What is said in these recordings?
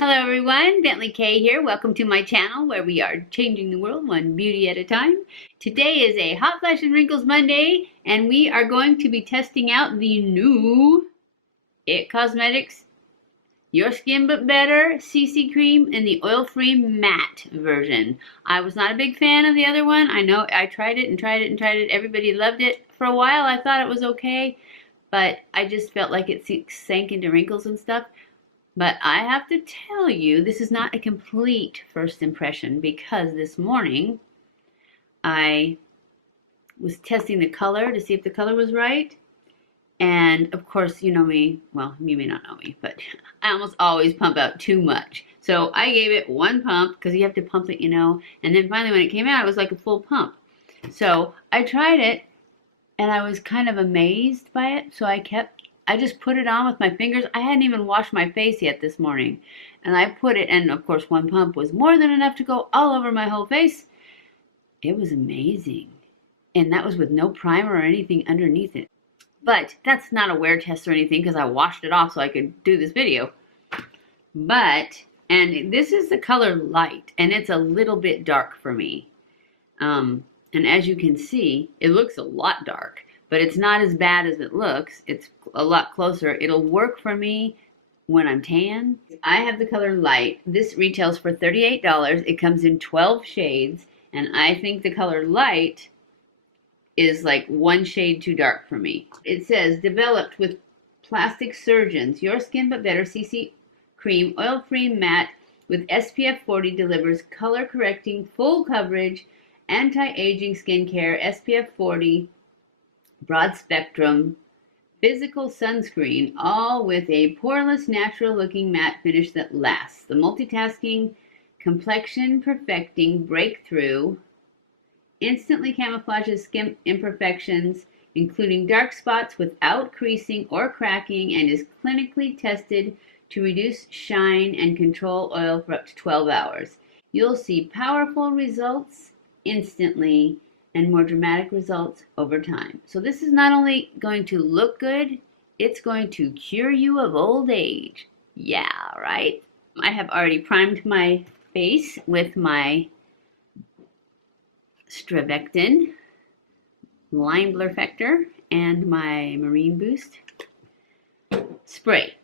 Hello everyone, BentlyK here. Welcome to my channel where we are changing the world one beauty at a time. Today is a Hot Flash and Wrinkles Monday and we are going to be testing out the new IT Cosmetics Your Skin But Better CC Cream in the oil-free matte version. I was not a big fan of the other one. I know I tried it and tried it and tried it. Everybody loved it. For a while I thought it was okay, but I just felt like it sank into wrinkles and stuff. But I have to tell you, this is not a complete first impression because this morning I was testing the color to see if the color was right. And of course, you know me, well, you may not know me, but I almost always pump out too much. So I gave it one pump because you have to pump it, you know. And then finally when it came out, it was like a full pump. So I tried it and I was kind of amazed by it. So I just put it on with my fingers. I hadn't even washed my face yet this morning. And I put it, and of course one pump was more than enough to go all over my whole face. It was amazing. And that was with no primer or anything underneath it. But that's not a wear test or anything because I washed it off so I could do this video. And this is the color light, and it's a little bit dark for me. And as you can see, it looks a lot dark. But it's not as bad as it looks. It's a lot closer. It'll work for me when I'm tan. I have the color light. This retails for $38. It comes in 12 shades. And I think the color light is like one shade too dark for me. It says, developed with plastic surgeons, Your Skin But Better CC Cream, oil-free matte with SPF 40 delivers color correcting, full coverage, anti-aging skincare, SPF 40, broad spectrum, physical sunscreen, all with a poreless, natural looking matte finish that lasts. The multitasking, complexion perfecting breakthrough instantly camouflages skin imperfections, including dark spots without creasing or cracking, and is clinically tested to reduce shine and control oil for up to 12 hours. You'll see powerful results instantly and more dramatic results over time. So this is not only going to look good, it's going to cure you of old age. Yeah, right? I have already primed my face with my StriVectin Line Blurfector and my Marine Boost spray.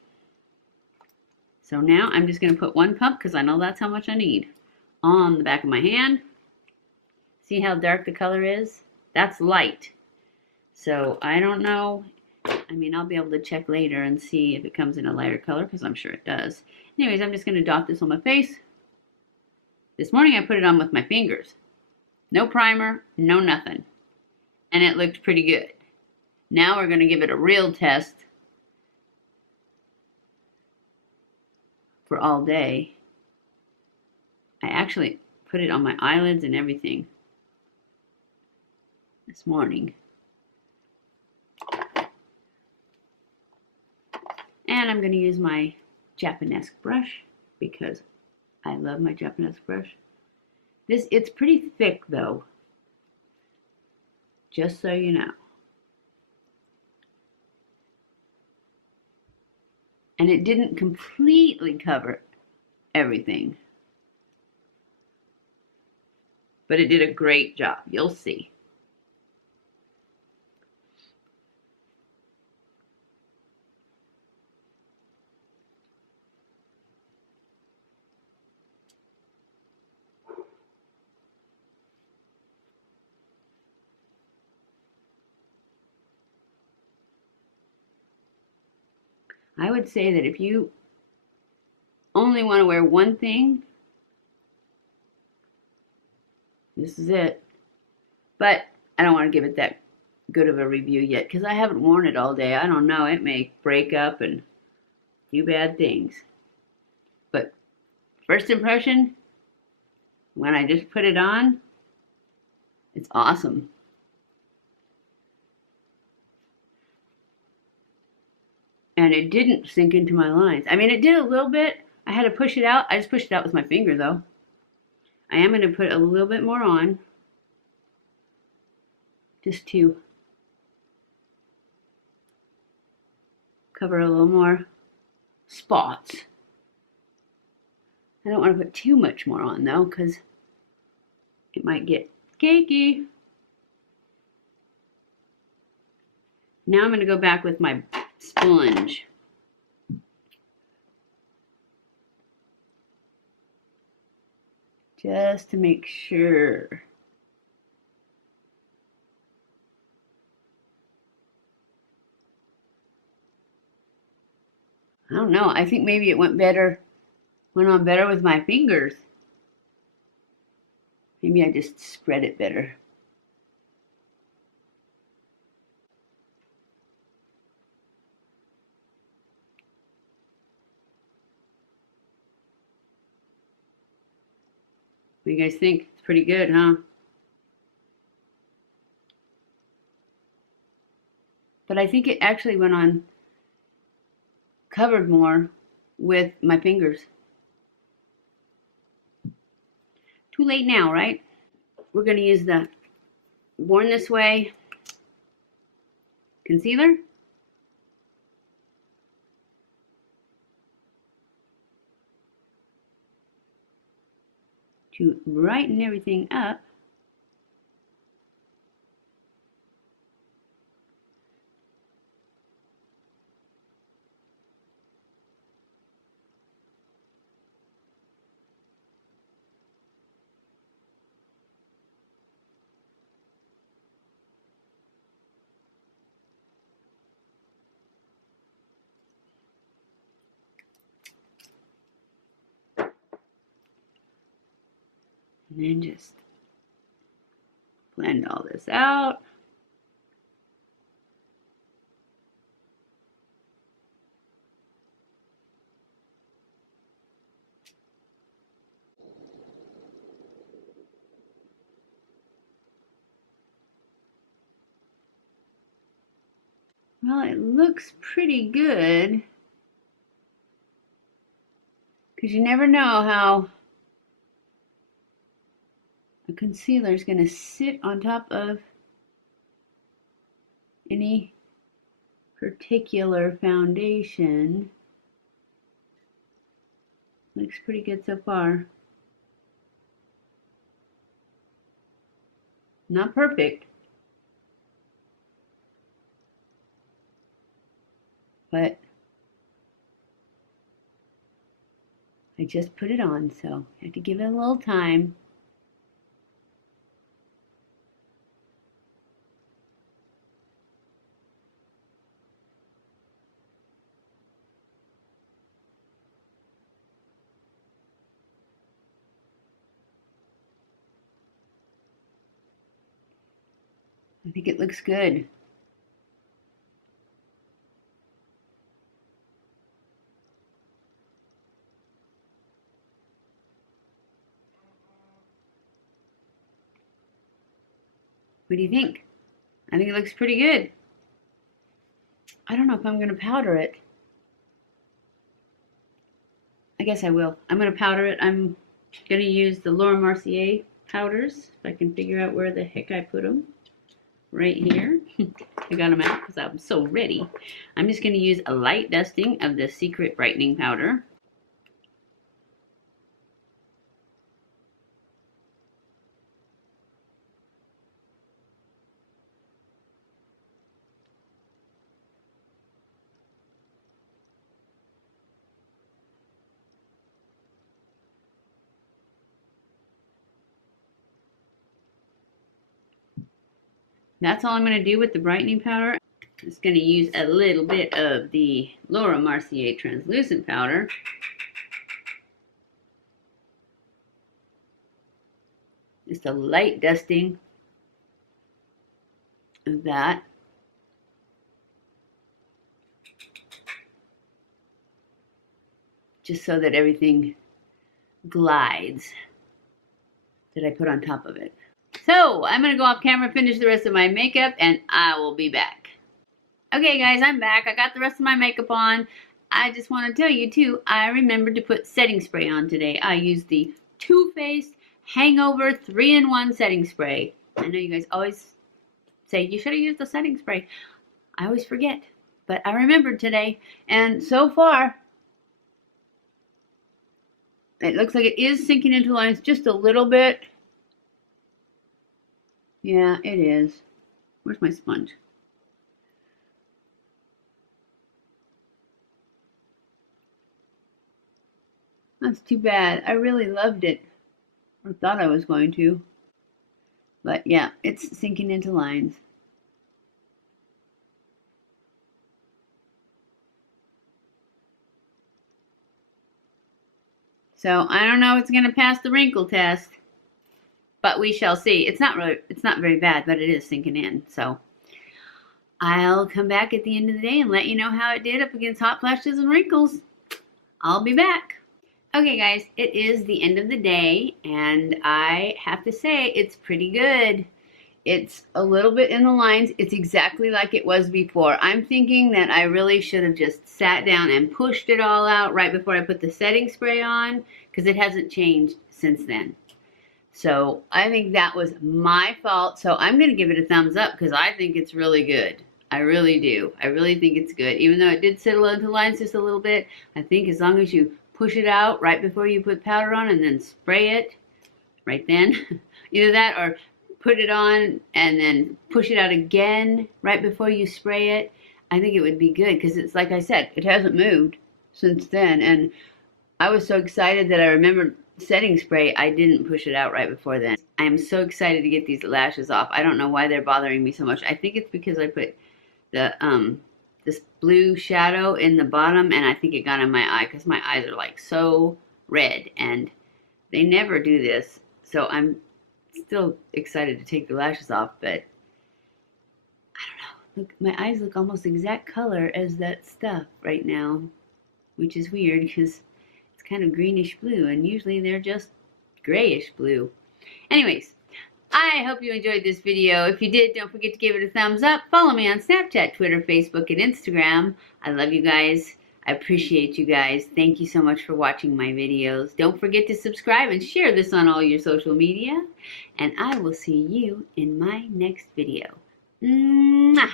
So now I'm just going to put one pump, because I know that's how much I need, on the back of my hand. See how dark the color is? That's light. So I don't know. I mean, I'll be able to check later and see if it comes in a lighter color, because I'm sure it does. Anyways, I'm just going to dot this on my face. This morning I put it on with my fingers. No primer, no nothing. And it looked pretty good. Now we're going to give it a real test for all day. I actually put it on my eyelids and everything this morning. And I'm going to use my Japanese brush because I love my Japanese brush. It's pretty thick though, just so you know. And it didn't completely cover everything, but it did a great job. You'll see. I would say that if you only want to wear one thing, this is it. But I don't want to give it that good of a review yet because I haven't worn it all day. I don't know. It may break up and do bad things. But first impression, when I just put it on, it's awesome. And it didn't sink into my lines. I mean, it did a little bit. I had to push it out. I just pushed it out with my finger, though. I am going to put a little bit more on, just to cover a little more spots. I don't want to put too much more on though, because it might get cakey. Now I'm going to go back with my sponge. Just to make sure. I don't know. I think maybe it went on better with my fingers. Maybe I just spread it better. What do you guys think? It's pretty good, huh? But I think it actually went on covered more with my fingers. Too late now, right? We're going to use the Born This Way concealer. To brighten everything up. And then just blend all this out. Well, it looks pretty good. Because you never know how a concealer is going to sit on top of any particular foundation. Looks pretty good so far. Not perfect, but I just put it on, so I have to give it a little time. I think it looks good. What do you think? I think it looks pretty good. I don't know if I'm going to powder it. I guess I will. I'm going to powder it. I'm going to use the Laura Mercier powders. If I can figure out where the heck I put them. Right here. I got them out because I'm so ready. I'm just going to use a light dusting of the Secret Brightening Powder. That's all I'm going to do with the brightening powder. I'm just going to use a little bit of the Laura Mercier translucent powder. Just a light dusting of that. Just so that everything glides that I put on top of it. So I'm going to go off camera, finish the rest of my makeup, and I will be back. Okay guys, I'm back. I got the rest of my makeup on. I just want to tell you too, I remembered to put setting spray on today. I used the Too Faced Hangover 3-in-1 setting spray. I know you guys always say you should have used the setting spray. I always forget, but I remembered today, and so far It looks like it is sinking into lines just a little bit. Yeah, it is. Where's my sponge? That's too bad. I really loved it. Or thought I was going to. But yeah, it's sinking into lines. So I don't know if it's going to pass the wrinkle test, but we shall see. It's not very bad, but it is sinking in. So I'll come back at the end of the day and let you know how it did up against hot flashes and wrinkles. I'll be back. Okay guys, it is the end of the day and I have to say it's pretty good. It's a little bit in the lines. It's exactly like it was before. I'm thinking that I really should have just sat down and pushed it all out right before I put the setting spray on because it hasn't changed since then. So I think that was my fault. So I'm going to give it a thumbs up because I think it's really good. I really do. I really think it's good. Even though it did settle into lines just a little bit, I think as long as you push it out right before you put powder on and then spray it right then, either that or put it on and then push it out again right before you spray it, I think it would be good because it's like I said, it hasn't moved since then. And I was so excited that I remembered setting spray. I didn't push it out right before then. I am so excited to get these lashes off. I don't know why they're bothering me so much. I think it's because I put the this blue shadow in the bottom and I think it got in my eye because my eyes are like so red and they never do this. So I'm still excited to take the lashes off, but I don't know. Look, my eyes look almost the exact color as that stuff right now, which is weird because it's kind of greenish blue and usually they're just grayish blue. Anyways, I hope you enjoyed this video. If you did, don't forget to give it a thumbs up. Follow me on Snapchat, Twitter, Facebook, and Instagram. I love you guys. I appreciate you guys. Thank you so much for watching my videos. Don't forget to subscribe and share this on all your social media. And I will see you in my next video. Mwah!